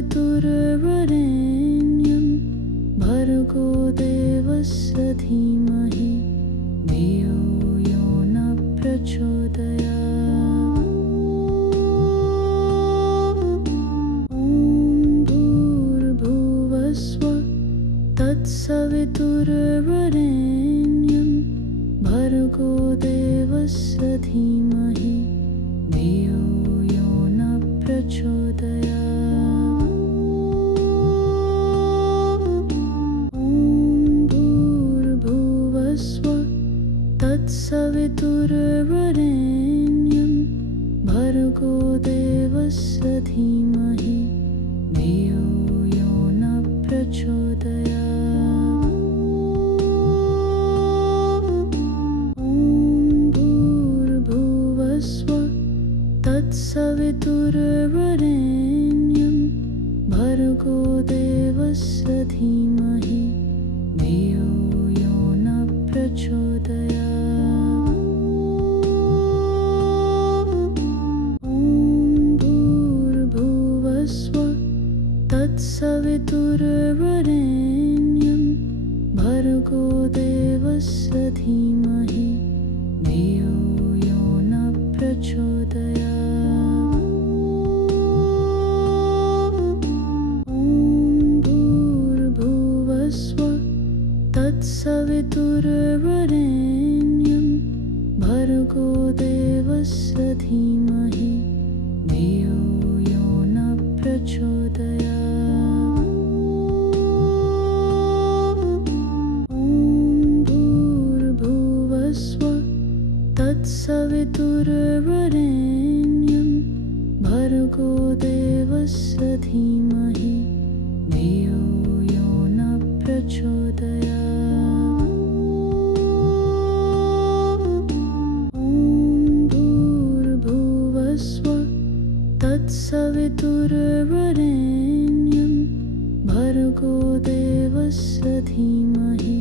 तत्सवितुर्वरेण्यं भर्गो देवस्य धीमहि धियो यो न प्रचोदयात्। ॐ भूर्भुवस्सुवः तत्सवितुर्वरेण्यं भर्गो देवस्य धीमहि धियो यो न प्रचोदयात्। ॐ भूर्भुवस्सुवः तत्सवितुर्वरेण्यं भर्गो देवस्य धीमहि धियो यो न प्रचोदयात्। ॐ भूर्भुवस्सुवः तत्सवितुर्वरेण्यं भर्गो देवस्य धीमहि धियो यो न प्रचोदयात्। ॐ भूर्भुवस्सुवः तत्सवितुर्वरेण्यं भर्गो देवस्य धीमहि धियो यो न प्रचोदयात्। ॐ भूर्भुवस्सुवः तत्सवितुर्वरेण्यं भर्गो देवस्य धीमहि धियो यो न प्रचोदयात्। ॐ भूर्भुवस्सुवः तत्सवितुर्वरेण्यं भर्गो देवस्य धीमहि धियो यो न प्रचोदयात्। ॐ भूर्भुवस्सुवः तत्सवितुर्वरेण्यं भर्गो देवस्य धीमहि